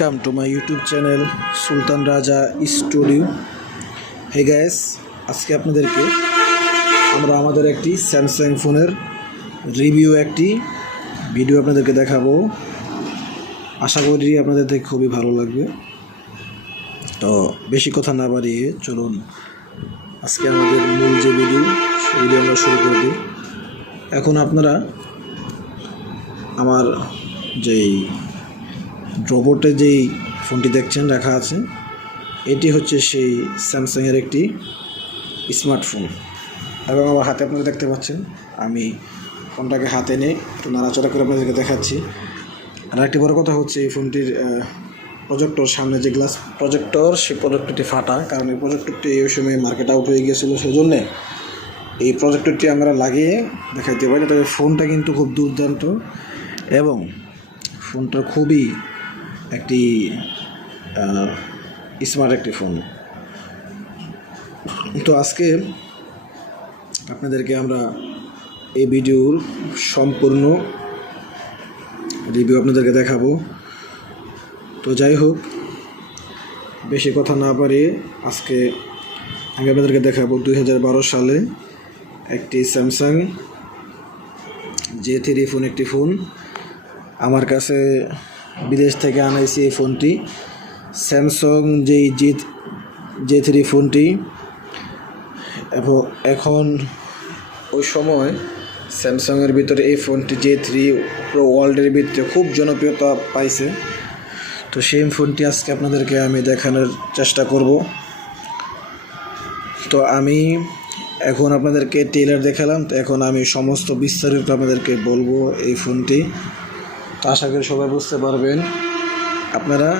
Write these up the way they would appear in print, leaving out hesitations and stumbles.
Welcome to my YouTube channel Sultan Raja studio. Hey guys, আজকে আপনাদেরকে আমরা আমাদের একটি স্যামসাং ফোনের রিভিউ একটি ভিডিও আপনাদেরকে দেখাবো। আশা করি আপনাদের দেখে খুবই ভালো লাগবে। তো বেশি কথা না বাড়িয়ে চলুন আজকে আমাদের মূল যে ভিডিও সেই ভিডিও আমরা শুরু করে দিই। এখন আপনারা আমার যেই রোবটে যেই ফোনটি দেখছেন রাখা আছে, এটি হচ্ছে সেই স্যামসাংয়ের একটি স্মার্টফোন এবং আমার হাতে আপনারা দেখতে পাচ্ছেন। আমি ফোনটাকে হাতে নিয়ে একটু নাড়াচড়া করে আপনাদেরকে দেখাচ্ছি। আর একটি বড় কথা হচ্ছে এই ফোনটির প্রজেক্টর, সামনে যে গ্লাস প্রজেক্টর, সেই প্রজেক্টরটি ফাটা, কারণ এই প্রজেক্টরটি এই সময় মার্কেট আউট হয়ে গিয়েছিলো, সেই জন্যে এই প্রজেক্টরটি আমরা লাগিয়ে দেখাইতে পারি। তবে ফোনটা কিন্তু খুব দুর্দান্ত এবং ফোনটা খুবই একটি স্মার্ট একটি ফোন। তো আজকে আপনাদেরকে আমরা এই ভিডিওর সম্পূর্ণ রিভিউ আপনাদেরকে দেখাবো। তো যাই হোক, বেশি কথা না পারিয়ে আজকে আমি আপনাদেরকে দেখাবো 2012 সালে একটি স্যামসাং J3 ফোন, একটি ফোন আমার কাছে বিদেশ থেকে আনাইছি। এই ফোনটি স্যামসাং যেই J3 ফোনটি, এবং এখন ওই সময় স্যামসাংয়ের ভিতরে এই ফোনটি J3 পুরো ওয়ার্ল্ডের ভিতরে খুব জনপ্রিয়তা পাইছে। তো সেই ফোনটি আজকে আপনাদেরকে আমি দেখানোর চেষ্টা করব। তো আমি এখন আপনাদেরকে ট্রেলার দেখালাম, তো এখন আমি সমস্ত বিস্তারিত আপনাদেরকে বলবো এই ফোনটি। তো আশা করি সবাই বুঝতে পারবেন। আপনারা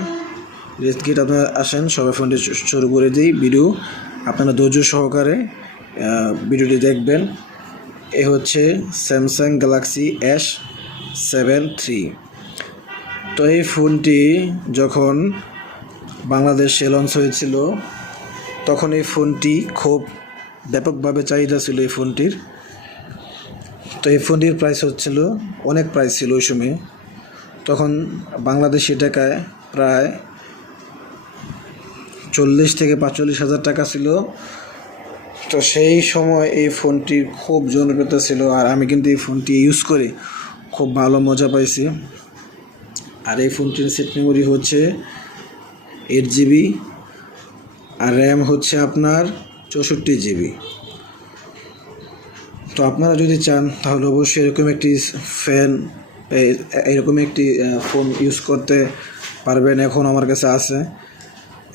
রেস্টগেট আপনারা আসেন, সবাই ফোনটি শুরু করে দিই ভিডিও। আপনারা ধৈর্য সহকারে ভিডিওটি দেখবেন। এ হচ্ছে স্যামসাং গ্যালাক্সি S7 III। তো এই ফোনটি যখন বাংলাদেশে লঞ্চ হয়েছিল, তখন এই ফোনটি খুব ব্যাপকভাবে চাহিদা ছিল এই ফোনটির। তো এই ফোনটির প্রাইস হচ্ছিল, অনেক প্রাইস ছিল ওই সময়। তখন বাংলাদেশি টাকায় প্রায় 40 থেকে 45 হাজার টাকা ছিল। তো সেই সময় এই ফোনটির খুব জনপ্রিয়তা ছিল, আর আমি কিন্তু এই ফোনটি ইউজ করে খুব ভালো মজা পাইছি। আর এই ফোনটির সেট মেমোরি হচ্ছে 8GB, আর র্যাম হচ্ছে আপনার 64GB। তো আপনারা যদি চান তাহলে অবশ্যই এরকম একটি ফোন ইউজ করতে পারবেন। এখন আমার কাছে আছে।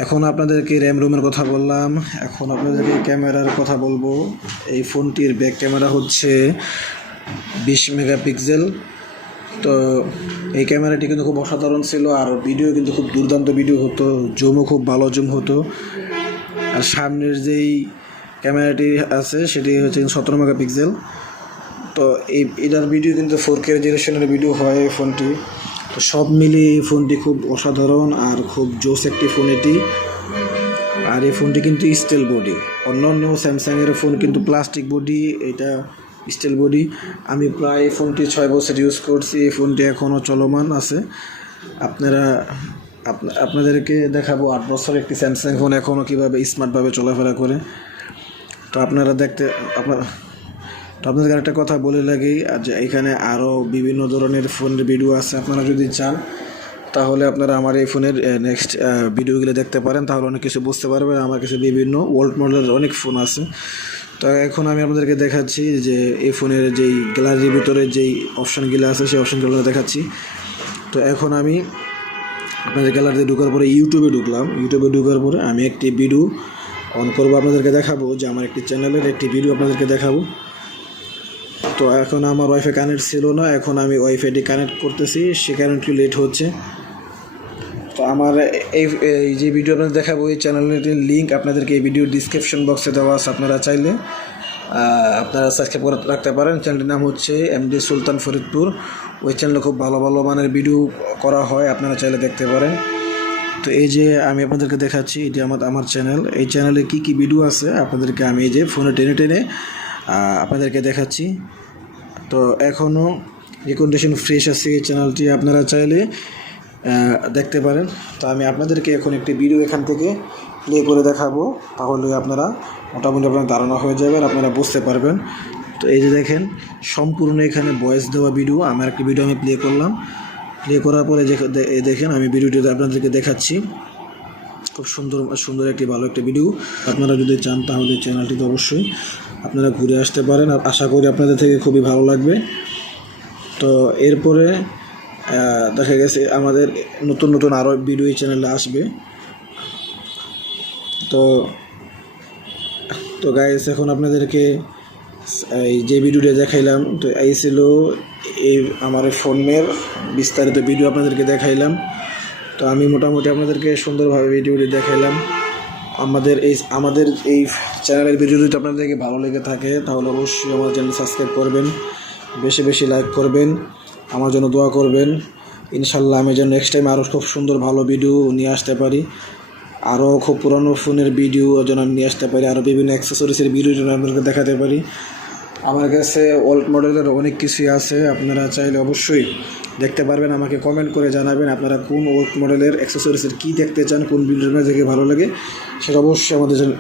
এখন আপনাদেরকে র্যাম রোমের কথা বললাম, এখন আপনাদেরকে ক্যামেরার কথা বলবো। এই ফোনটির ব্যাক ক্যামেরা হচ্ছে 20 মেগাপিক্সেল। তো এই ক্যামেরাটি কিন্তু খুব অসাধারণ ছিল, আর ভিডিও কিন্তু খুব দুর্দান্ত ভিডিও হতো, জুমও খুব ভালো জুম হতো। আর সামনের যেই ক্যামেরাটি আছে সেটি হচ্ছে 17 মেগাপিক্সেল। তো এটার ভিডিও কিন্তু 4K রেজোলিউশনের ভিডিও হয় এই ফোনটি। তো সব মিলিয়ে এই ফোনটি খুব অসাধারণ আর খুব জোস একটি ফোন এটি। আর এই ফোনটি কিন্তু স্টিল বডি, অন্যান্য স্যামসাংয়ের ফোন কিন্তু প্লাস্টিক বডি, এটা স্টিল বডি। আমি প্রায় এই ফোনটি 6 বছর ইউজ করছি। এই ফোনটি এখনও চলমান আছে। আপনাদেরকে দেখাবো 8 বছর একটি স্যামসাং ফোন এখনও কীভাবে স্মার্টভাবে চলাফেরা করে। তো আপনাদের একটা কথা বলে লাগেই, যে এখানে আরও বিভিন্ন ধরনের ফোনের ভিডিও আছে। আপনারা যদি চান তাহলে আপনারা আমার এই ফোনের নেক্সট ভিডিওগুলো দেখতে পারেন, তাহলে অনেক কিছু বুঝতে পারবেন। আমার কাছে বিভিন্ন ওল্ড মডেলের অনেক ফোন আছে। তো এখন আমি আপনাদেরকে দেখাচ্ছি যে এই ফোনের যেই গ্যালারির ভিতরে যেই অপশানগুলো আছে সেই অপশানগুলো দেখাচ্ছি। তো এখন আমি আপনাদের গ্যালারিতে ঢোকার পরে ইউটিউবে ঢোকার পরে আমি একটি ভিডিও অন করবো, আপনাদেরকে দেখাবো যে আমার একটি চ্যানেলের একটি ভিডিও আপনাদেরকে দেখাবো। তো এখন আমার ওয়াইফাই কানেক্ট ছিল না, এখন আমি ওয়াইফাইটি কানেক্ট করতেছি, সে কারণে একটু লেট হচ্ছে। তো আমার এই যে ভিডিও আপনাদের দেখাবো, এই চ্যানেলটির লিঙ্ক আপনাদেরকে এই ভিডিওর ডিসক্রিপশন বক্সে দেওয়া আছে। আপনারা চাইলে আপনারা সাবস্ক্রাইব করে রাখতে পারেন। চ্যানেলটির নাম হচ্ছে MD সুলতান ফরিদপুর। ওই চ্যানেলে খুব ভালো ভালো মানের ভিডিও করা হয়, আপনারা চাইলে দেখতে পারেন। তো এই যে আমি আপনাদেরকে দেখাচ্ছি, এটি আমার চ্যানেল। এই চ্যানেলে কি কি ভিডিও আছে আপনাদেরকে আমি এই যে ফোনে টেনে আপনাদেরকে দেখাচ্ছি। তো এখনও রিকন্ডিশন ফ্রেশ আছে এই চ্যানেলটি। আপনারা চাইলে দেখতে পারেন। তো আমি আপনাদেরকে এখন একটি ভিডিও এখান থেকে প্লে করে দেখাবো, তাহলে আপনারা মোটামুটি আপনার ধারণা হয়ে যাবে আর আপনারা বুঝতে পারবেন। তো এই যে দেখেন সম্পূর্ণ এখানে ভয়েস দেওয়া ভিডিও, আমার একটি ভিডিও আমি প্লে করলাম। প্লে করার পরে দেখেন আমি ভিডিওটিতে আপনাদেরকে দেখাচ্ছি। খুব সুন্দর একটি ভালো একটি ভিডিও। আপনারা যদি চান তাহলে চ্যানেলটিতে অবশ্যই আপনারা ঘুরে আসতে পারেন, আর আশা করি আপনাদের থেকে খুবই ভালো লাগবে। তো এরপরে দেখা গেছে আমাদের নতুন আরও ভিডিও এই চ্যানেলে আসবে। তো গাইস এখন আপনাদেরকে এই যে ভিডিওটা দেখাইলাম, তো এই ছিল এই আমার ফোনের বিস্তারিত ভিডিও আপনাদেরকে দেখাইলাম। তো আমি মোটামুটি আপনাদেরকে সুন্দরভাবে ভিডিওটি দেখাইলাম। আমাদের এই চ্যানেলের ভিডিও যদি আপনাদেরকে ভালো লেগে থাকে তাহলে অবশ্যই আমার চ্যানেল সাবস্ক্রাইব করবেন, বেশি বেশি লাইক করবেন, আমার জন্য দোয়া করবেন। ইনশাল্লাহ আমি যেন নেক্সট টাইম আরও খুব সুন্দর ভালো ভিডিও নিয়ে আসতে পারি, আরও খুব পুরানো ফোনের ভিডিও যেন আমি নিয়ে আসতে পারি, আরও বিভিন্ন অ্যাক্সেসরিজের ভিডিও যেন আপনাদেরকে দেখাতে পারি। আমার কাছে ওল্ড মডেলের অনেক কিছুই আছে, আপনারা চাইলে অবশ্যই দেখতে পারবেন। আমাকে কমেন্ট করে জানাবেন আপনারা কোন ওল্ড মডেলের অ্যাক্সেসরিজের কী দেখতে চান, কোন ভিডিওটা দেখে ভালো লাগে, সেটা অবশ্যই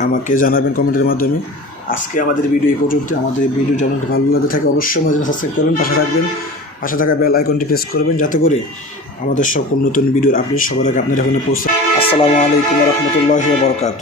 আমাকে জানাবেন কমেন্টের মাধ্যমে। আজকে আমাদের ভিডিও এই পর্যন্ত। আমাদের ভিডিওটা আপনাদের ভালো লাগে থাকে অবশ্যই আমাদের সাবস্ক্রাইব করবেন, পাশে থাকবেন, পাশে থাকা বেল আইকনটি প্রেস করবেন, যাতে করে আমাদের সকল নতুন ভিডিওর আপডেট সবার আগে আপনার এখানে পৌঁছায়। আসসালামু আলাইকুম ওয়া রাহমাতুল্লাহি ওয়া বারাকাতুহু।